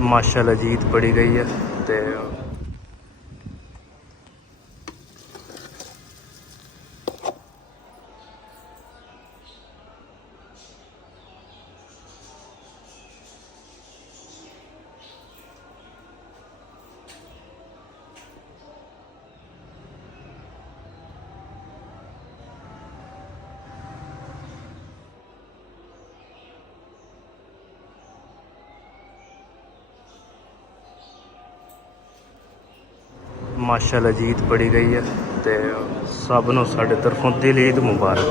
माशाल्लाह जीत पड़ी गई है ते माशाल्लाह जीत पड़ी गई है ते सब नूं साडे तरफों दिल ईद मुबारक।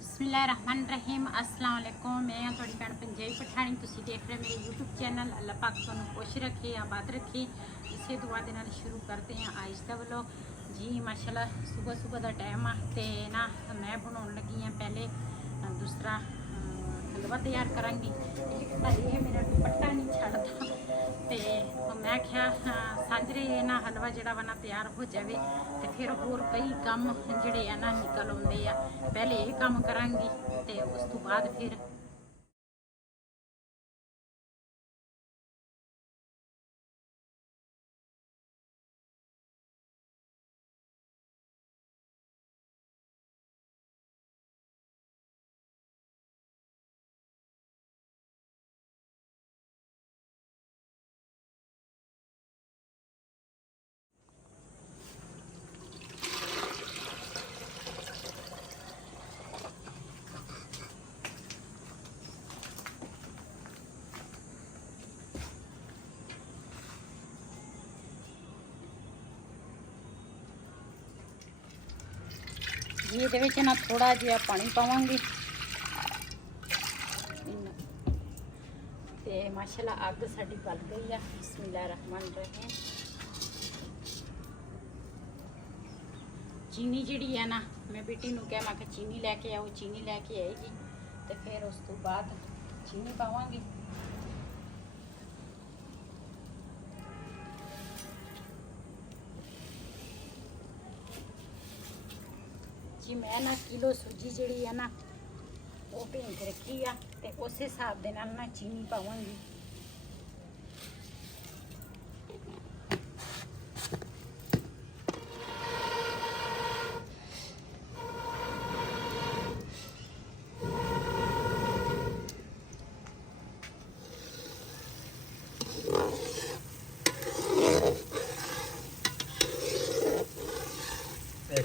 बिस्मिल्लाहिर्रहमानिर्रहीम अस्सलाम वालेकुम। मैं हाँ थोड़ी भैन पंजाबी पठानी। तुसीं देख रहे मेरे यूट्यूब चैनल। अल्लाह पाक तुहानूं खुश रखे आबाद रखे। इसे दुआ दे नाल शुरू करते हैं आज दा व्लॉग जी। माशाल्लाह सुबह सुबह का टाइम आ ते ना मैं बनाने लगी हाँ पहले दूसरा हलवा तैयार करांगी। ये मेरा दुपट्टा नहीं छड़ता तो मैं क्या सांजरे ना हलवा जड़ा वा ना तैयार हो जाए तो फिर होर कई काम जड़े आ ना निकल आते हैं। पहले ये काम करांगी तो उस तो बाद फिर ये ना थोड़ा जिहा पानी पावांगी ते माशाल्लाह अग साडी बल गई है। बिस्मिल्लाहिर्रहमानिर्रहीम। चीनी जिहड़ी है ना मैं बेटी नूं कहा मैं चीनी लैके आओ, चीनी लैके आएगी तो फिर उस तो बाद चीनी पावांगी। जी मैं ना किलो सूजी जिहड़ी है ना वो भें के रखी आ ते उस हिसाब दे नाल ना चीनी पावांगी।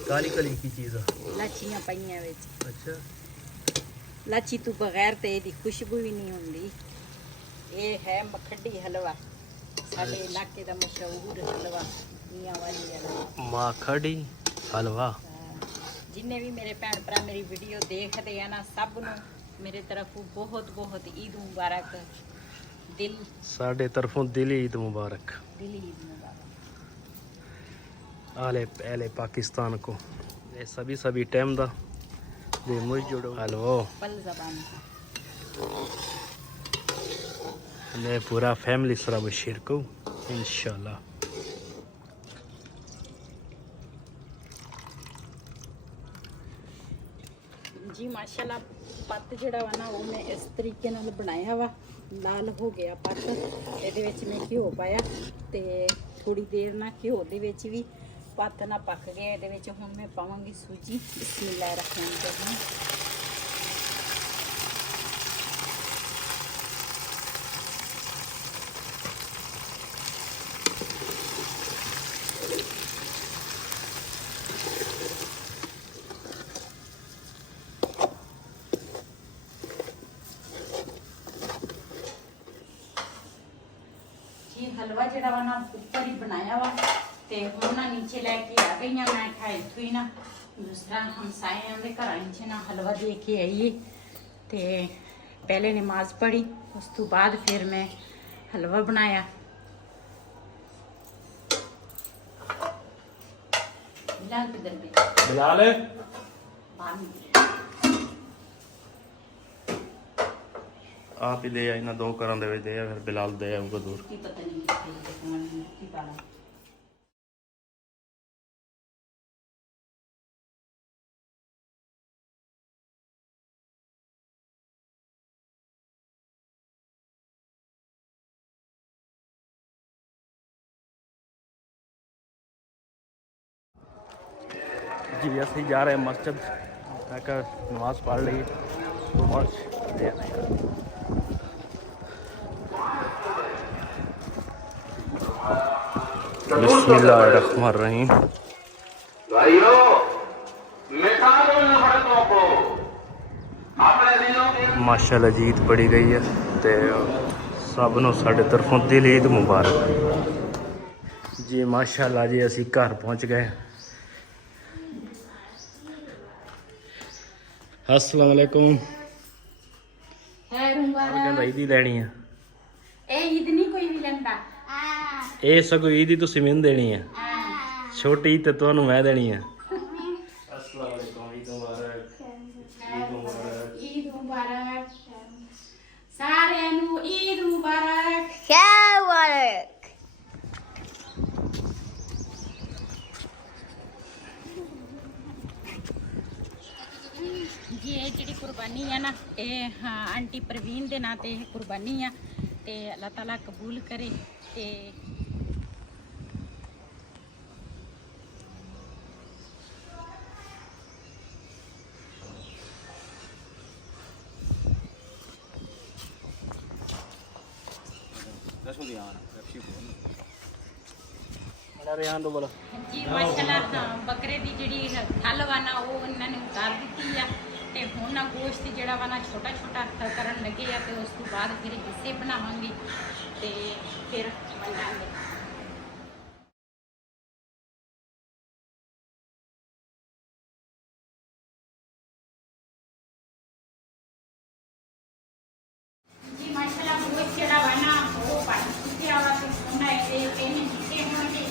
काली काली की चीज़ लाचियां पाइयां विच। अच्छा लाची तो बगैर तो यदी खुशबू भी नहीं होंगी। ये है मखडी हलवा साडे इलाके का मशहूर हलवा मियां वाली हलवा माखड़ी हलवा। जिन्ने भी मेरे भैन भरा मेरी वीडियो देखते हैं ना सब नूं मेरे तरफ बहुत बहुत ईद मुबारक। दिल साडे तरफों दिल ईद मुबारक। दिल ईद मुबारक। आले पहले पाकिस्तान को ये सभी टाइम दा दे मुझ जुड़ो हलवो पल ज़बान ने पूरा फैमिली सरा बशीर को इंशाल्लाह। जी माशाल्लाह पत्त जिहड़ा वा ना वो मैं इस तरीके नाल बनाया वा। लाल हो गया पत्त। इहदे विच मैं घिओ पाया ते थोड़ी देर ना घिओ दे विच भी पत्त ना पक गया। इहदे विच हुण मैं पावांगी सूजी। बिस्मिल्लाहिर्रहमानिर्रहीम। जी हलवा जिहड़ा वा ना ऊपर ही बनाया वा ते हुण ना नीचे लैके आ गई हाँ। मैं क्या इत्थों ही ना दूसरा हमसाइयां दे घरां च ना हलवा दे के आईए ते पहले नमाज पढ़ी उस तो बाद फिर मैं हलवा बनाया बिलाल किधर गए? बिलाल आप ही दे ना दो घर दे फिर बिलाल दे आऊगा दूर की पता नहीं कितने कौन की पाला जी असं जा रहे हैं मस्जिद जाकर नमाज पढ़ ली और बिस्मिल्लाहिर्रहमानिर्रहीम। माशाअल्लाह जी ईद पढ़ी गई है तो सब नूं साडे तरफों दिल ईद मुबारक जी। माशाअल्लाह जी असी घर पहुँच गए। अस्सलाम वालेकुम। कहंदा ईद ही लैनी है ईद नहीं कोई भी लेंदा ਇਹ ਸਗੋਂ ਈਦ ਹੀ ਤੁਸੀਂ ਮੈਨੂੰ ਦੇਣੀ ਹੈ ਛੋਟੀ ਈਦ ਤੇ ਤੁਹਾਨੂੰ ਮੈਂ ਦੇਣੀ ਹੈ। अस्सलाम वालेकुम ईद मुबारक ईद मुबारक ईद मुबारक सारिਆਂ ਨੂੰ ईद मुबारक जी ये जी कुर्बानी है ना ये आंटी प्रवीण के नाते कुर्बानी है तो अल्लाह ताला कबूल करे ते जी माशाल्लाह बकरे की जी खल वा ना वो इन्होंने उतार दी है तो हूँ ना गोश्त जोड़ा वा ना छोटा छोटा करन लगे आ तो उस तो बाद फिर हिस्से बनावांगे तो फिर बनाएंगे। जी माशाल्लाह गोश्त जोड़ा वा ना वो पानी चुके वा तो होना है हिस्से होंगे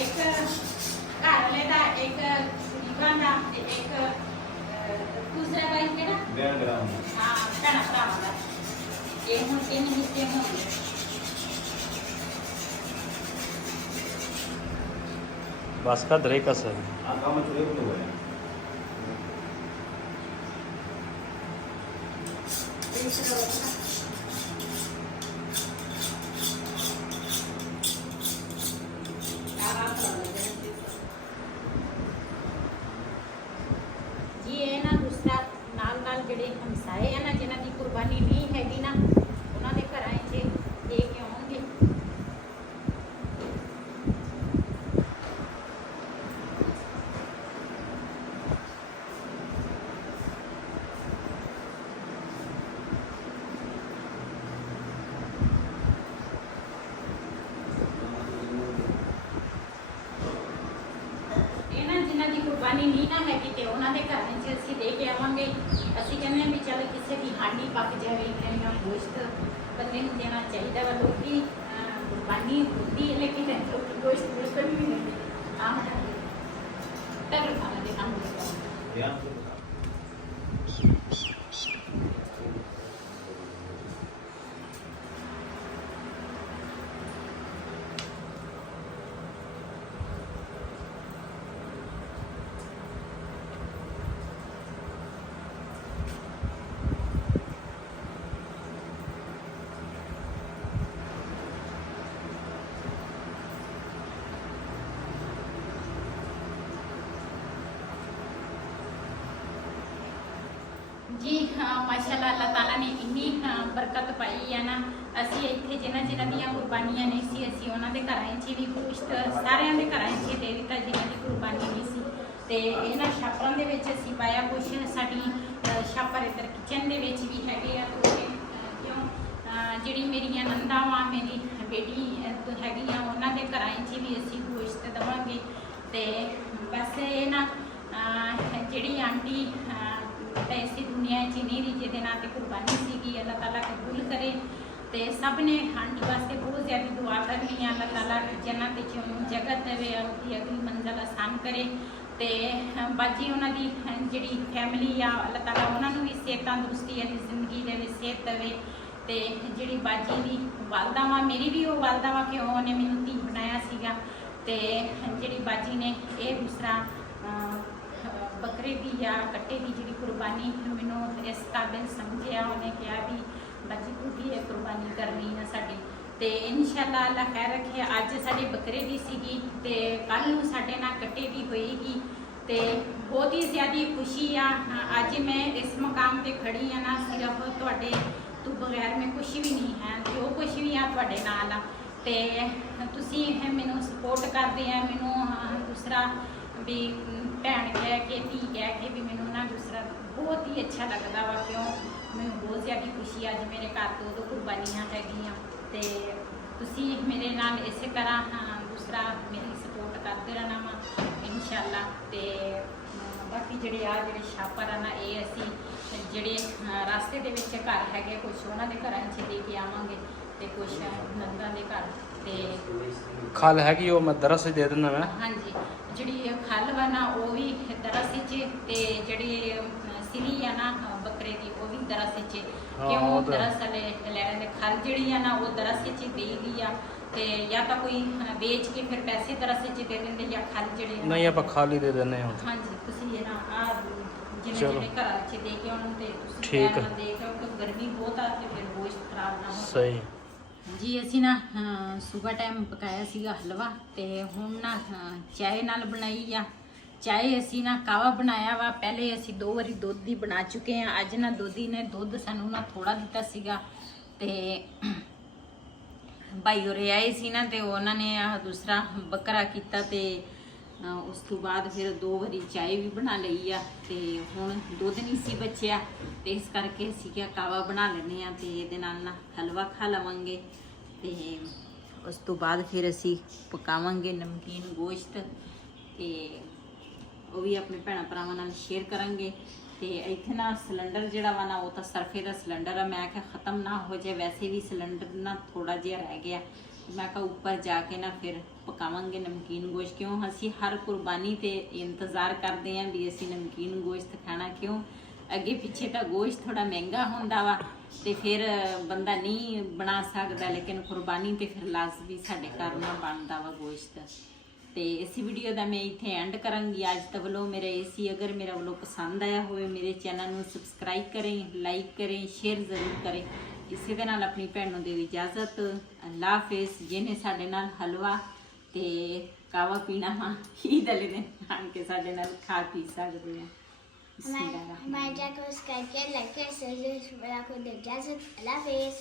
एक घर वाले का एक गरीबां का एक दूसरा भाई केड़ा हाँ भैन भरावां का ये हुण 3 हिस्से होंगे। बस का दरे का सर जी ये ना दूसरा नाल नाल जेडे हमसाए है ना जिन्हां दी कुर्बानी नहीं हैगी ना उन्हां दे घरां च दे के आउणगे। जिन्हां दी कुर्बानी नहीं ना हैगी ते उन्हां दे घरां च असीं दे के आवांगे। असीं कहने भी चल किसी की हांडी पक जाए इन्ना गोश्त बंदे नूं देना चाहिए वा। लोग कुर्बानी होती है लेकिन गोश्त गोश्त भी नहीं आम तर खाना दे काम जी हाँ माशाल्लाह अल्लाह ताला ने इन्नी बरकत पाई है ना। असी इत्थे जिन्हां जिन्हां दियां कुर्बानियां नहीं सी असी उन्हां दे घरां च भी गोश्त सारियां दे घरां च दे दित्ता जिन्हां दी कुर्बानी नहीं सी ते इन्हां छापरां दे विच असी पाया कुछ साडी छापर इधर किचन दे विच भी हैगे आ क्यों जिहड़ी मेरियां नंदां वां मेरी बेटी हैगियां उन्हां दे घरां च भी असी गोश्त देवांगे ते बस ये ना जिहड़ी आंटी ऐसी दुनिया च नहीं रही जिहदे नाल ते कुर्बानी सीगी अल्लाह ताला कबूल करे। तो सब ने आंटी वास्ते बहुत ज़्यादा दुआ करनी है ਆ ਅੱਲਾਹ ਤਾਲਾ ਜन्नत ਵਿੱਚ ਉਹਨੂੰ ਜਗ੍ਹਾ ਦੇਵੇ, ਉਹਦੀ ਅਗਲੀ ਮੰਜ਼ਿਲ ਆਸਾਨ ਕਰੇ। ਤੇ ਬਾਜੀ ਉਹਨਾਂ ਦੀ ਜਿਹੜੀ ਫੈਮਿਲੀ ਆ ਅੱਲਾਹ ਤਾਲਾ ਉਹਨਾਂ ਨੂੰ ਵੀ ਸਿਹਤ ਤੰਦਰੁਸਤੀ ਵਾਲੀ ਜ਼ਿੰਦਗੀ ਦੇਵੇ, ਸਿਹਤ ਦੇਵੇ। ਤੇ ਜਿਹੜੀ ਬਾਜੀ ਦੀ ਵਾਲਦਾ ਵਾ, ਮੇਰੀ ਵੀ ਉਹ ਵਾਲਦਾ ਵਾ ਕਿ ਉਹਨੇ ਮੈਨੂੰ ਧੀ ਬਣਾਇਆ ਸੀਗਾ। ਤੇ ਜਿਹੜੀ ਬਾਜੀ ਨੇ ਇਹ ਦੂਸਰਾ ਬੱਕਰੇ ਦੀ ਜਾਂ ਕੱਟੇ ਦੀ ਜਿਹੜੀ ਕੁਰਬਾਨੀ ਮੈਨੂੰ ਇਸ ਕਾਬਿਲ ਸਮਝਿਆ। ਉਹਨੇ ਕਿਹਾ ਵੀ ਬਾਜੀ ਤੂੰ ਵੀ ਇਹ ਕੁਰਬਾਨੀ ਕਰਨੀ ਆ ਸਾਡੀ। ਤੇ ਇਨਸ਼ਾਅੱਲਾ ਅੱਲਾ ਖੈਰ ਰੱਖੇ। ਅੱਜ ਸਾਡੇ ਬੱਕਰੇ ਦੀ ਸੀਗੀ ਤੇ ਕੱਲ ਨੂੰ ਸਾਡੇ ਨਾਲ ਕੱਟੇ ਦੀ ਹੋਏਗੀ। ਤੇ ਬਹੁਤ ਹੀ ਜ਼ਿਆਦਾ ਖੁਸ਼ੀ ਆ। ਅੱਜ ਮੈਂ ਇਸ ਮਕਾਮ ਤੇ ਖੜੀ ਆ ਨਾ ਸਿਰਫ ਤੁਹਾਡੇ ਤੋਂ ਬਗੈਰ ਮੈਂ ਕੁਛ ਵੀ ਨਹੀਂ ਹੈ, ਜੋ ਕੁਛ ਵੀ ਆ ਤੁਹਾਡੇ ਨਾਲ ਆ। ਤੇ ਤੁਸੀਂ ਮੈਨੂੰ ਸਪੋਰਟ ਕਰਦੇ ਆ, ਮੈਨੂੰ ਦੂਸਰਾ ਵੀ ਭੈਣ ਕਹਿ ਕੇ, ਧੀ ਕਹਿ ਕੇ ਵੀ ਮੈਨੂੰ ਨਾ ਦੂਸਰਾ ਬਹੁਤ ਹੀ ਅੱਛਾ ਲੱਗਦਾ ਵਾ। ਕਿਉਂ ਮੈਨੂੰ ਬਹੁਤ ਜ਼ਿਆਦਾ ਖੁਸ਼ੀ ਅੱਜ ਮੇਰੇ ਘਰ ਤੋਂ 2 ਕੁਰਬਾਨੀਆਂ ਹੈਗੀਆਂ। ਤੇ ਤੁਸੀਂ ਮੇਰੇ ਨਾਲ ਇਸੇ ਤਰ੍ਹਾਂ ਦੂਸਰਾ ਮੇਰੀ ਸਪੋਰਟ ਕਰਦੇ ਰਹਿਣਾ ਵਾ ਇਨਸ਼ਾਅੱਲਾ। ਤੇ ਬਾਕੀ ਜਿਹੜੇ ਛਾਪਰ ਆ ਨਾ, ਇਹ ਅਸੀਂ ਜਿਹੜੇ ਰਸਤੇ ਦੇ ਵਿੱਚ ਘਰ ਹੈਗੇ ਕੁਛ ਉਹਨਾਂ ਦੇ ਘਰਾਂ 'ਚ ਦੇ ਕੇ ਆਵਾਂਗੇ ਤੇ ਕੁਛ ਨੰਦਾਂ ਦੇ ਘਰ। ਤੇ ਖਲ ਹੈਗੀ ਉਹ ਮੈਂ ਦਰਸ ਦੇ ਦਿੰਦਾ ਮੈਂ। ਹਾਂਜੀ, ਜਿਹੜੀ ਖਲ ਵਾ ਨਾ ਉਹ ਵੀ ਦਰਸ ਵਿੱਚ, ਤੇ ਜਿਹੜੀ ਸਿਰੀ ਆ ਨਾ ਬੱਕਰੇ ਦੀ ਉਹ ਵੀ ਦਰਸ ਵਿੱਚ। ਕਿਉਂ ਦਰਸ ਵਾਲੇ ਲੈਣ ਖਲ ਜਿਹੜੀ ਆ ਨਾ ਉਹ ਦਰਸ ਵਿੱਚ ਦੇਈ ਗਈ ਆ। ਤੇ ਜਾਂ ਤਾਂ ਕੋਈ ਵੇਚ ਕੇ ਫਿਰ ਪੈਸੇ ਦਰਸ ਵਿੱਚ ਦੇ ਦਿੰਦੇ ਜਾਂ ਖਲ ਜਿਹੜੇ ਨਹੀਂ ਆਪਾਂ ਖਾਲੀ ਦੇ ਦਿੰਦੇ ਹਾਂ। ਹਾਂਜੀ, ਤੁਸੀਂ ਇਹ ਨਾ ਆ ਜਿਹੜੇ ਚਲੋ। ਜਿਹੜੇ ਘਰਾਂ ਵਿੱਚ ਦੇ ਕੇ ਆਉਣ ਤੇ ਤੁਸੀਂ ਠੀਕ ਆ। ਦੇ ਕੇ ਆਓ ਕਿ ਗਰਮੀ ਬਹੁਤ ਆ ਤੇ ਫਿਰ ਗੋਸ਼ਤ ਖਰਾਬ ਨਾ ਹੋ। ਸਹੀ ਜੀ ਅਸੀਂ ਨਾ ਸਵੇਰ ਟਾਈਮ ਪਕਾਇਆ ਸੀਗਾ ਹਲਵਾ। ਤੇ ਹੁਣ ਨਾ ਚਾਹ ਨਾਲ ਬਣਾਈ ਆ ਚਾਹ। ਅਸੀਂ ਨਾ ਕਾਵਾ ਬਣਾਇਆ ਵਾ। ਪਹਿਲੇ ਅਸੀਂ 2 ਵਾਰੀ ਦੁੱਧ ਦੀ ਬਣਾ ਚੁੱਕੇ ਆ। ਅੱਜ ਨਾ ਦੋਧੀ ਨੇ ਦੁੱਧ ਸਾਨੂੰ ਨਾ ਥੋੜਾ ਦਿੱਤਾ ਸੀਗਾ। ਤੇ ਭਾਈ ਹੋਰੇ ਆਏ ਸੀ ਨਾ ਤੇ ਉਹਨਾਂ ਨੇ ਆਹ ਦੂਸਰਾ ਬੱਕਰਾ ਕੀਤਾ। ਤੇ ਉਸ ਤੋਂ ਬਾਅਦ ਫਿਰ 2 ਵਾਰੀ ਚਾਹ ਵੀ ਬਣਾ ਲਈ ਆ। ਤੇ ਹੁਣ ਦੁੱਧ ਨਹੀਂ ਸੀ ਬਚਿਆ ਤੇ ਇਸ ਕਰਕੇ ਅਸੀਂ ਕਿਹਾ ਕਾਵਾ ਬਣਾ ਲੈਂਦੇ ਆ ਤੇ ਇਹਦੇ ਨਾਲ ਨਾ ਹਲਵਾ ਖਾ ਲਵਾਂਗੇ। ਤੇ ਉਸ ਤੋਂ ਬਾਅਦ ਫਿਰ ਅਸੀਂ ਪਕਾਵਾਂਗੇ ਨਮਕੀਨ ਗੋਸ਼ਤ ਤੇ ਉਹ ਵੀ ਆਪਣੇ ਭੈਣਾਂ ਭਰਾਵਾਂ ਨਾਲ ਸ਼ੇਅਰ ਕਰਾਂਗੇ। ਤੇ ਇੱਥੇ ਨਾ ਸਿਲੰਡਰ ਜਿਹੜਾ ਵਾ ਨਾ ਉਹ ਤਾਂ ਸਰਫੇ ਦਾ ਸਿਲੰਡਰ ਆ। ਮੈਂ ਕਿਹਾ ਖਤਮ ਨਾ ਹੋ ਜਾਏ, ਵੈਸੇ ਵੀ ਸਿਲੰਡਰ ਨਾ ਥੋੜਾ ਜਿਹਾ ਰਹਿ ਗਿਆ। ਮੈਂ ਕਿਹਾ ਉੱਪਰ ਜਾ ਕੇ ਨਾ ਫਿਰ ਪਕਾਵਾਂਗੇ ਨਮਕੀਨ ਗੋਸ਼ਤ। ਕਿਉਂ ਅਸੀਂ ਹਰ ਕੁਰਬਾਨੀ ਤੇ ਇੰਤਜ਼ਾਰ ਕਰਦੇ ਆਂ ਵੀ ਅਸੀਂ ਨਮਕੀਨ ਗੋਸ਼ਤ ਖਾਣਾ। ਕਿਉਂ ਅੱਗੇ ਪਿੱਛੇ ਤਾਂ ਗੋਸ਼ਤ ਥੋੜਾ ਮਹਿੰਗਾ ਹੁੰਦਾ ਵਾ ਤੇ ਫਿਰ ਬੰਦਾ ਨਹੀਂ ਬਣਾ ਸਕਦਾ, ਲੇਕਿਨ ਕੁਰਬਾਨੀ ਤੇ ਫਿਰ ਲਾਜ਼ਮੀ ਸਾਡੇ ਘਰ ਨਾ ਬਣਦਾ ਵਾ ਗੋਸ਼ਤ। ਤੇ ਇਸ ਵੀਡੀਓ ਦਾ ਮੈਂ ਇੱਥੇ ਐਂਡ ਕਰਾਂਗੀ ਅੱਜ ਦਾ ਵੱਲੋਂ ਮੇਰਾ ਏਸੀ। ਅਗਰ ਮੇਰਾ ਵੱਲੋਂ ਪਸੰਦ ਆਇਆ ਹੋਵੇ ਮੇਰੇ ਚੈਨਲ ਨੂੰ ਸਬਸਕ੍ਰਾਈਬ ਕरें, ਲਾਈਕ करें, ਸ਼ੇਅਰ ਜ਼ਰੂਰ ਕरें। ਇਸੇ ਦੇ ਨਾਲ ਆਪਣੀ ਭੈਣ ਨੂੰ ਦੇਵੀ ਇਜਾਜ਼ਤ। ਅੱਲਾ ਹਾਫਿਜ਼। ਜਿਹਨੇ ਸਾਡੇ ਨਾਲ ਹਲਵਾ ਤੇ ਕਾਵਾ ਪੀਣਾ ਵਾ ਈਦ ਵਾਲੇ ਦਿਨ ਆਣ ਕੇ ਸਾਡੇ ਨਾਲ ਖਾ ਪੀ ਸਕਦੇ ਆ। हमारे चैनल को सब्सक्राइब किया, लाइक किया, शेयर करें। मेरा को इजाजत। अल्लाह हाफिज़।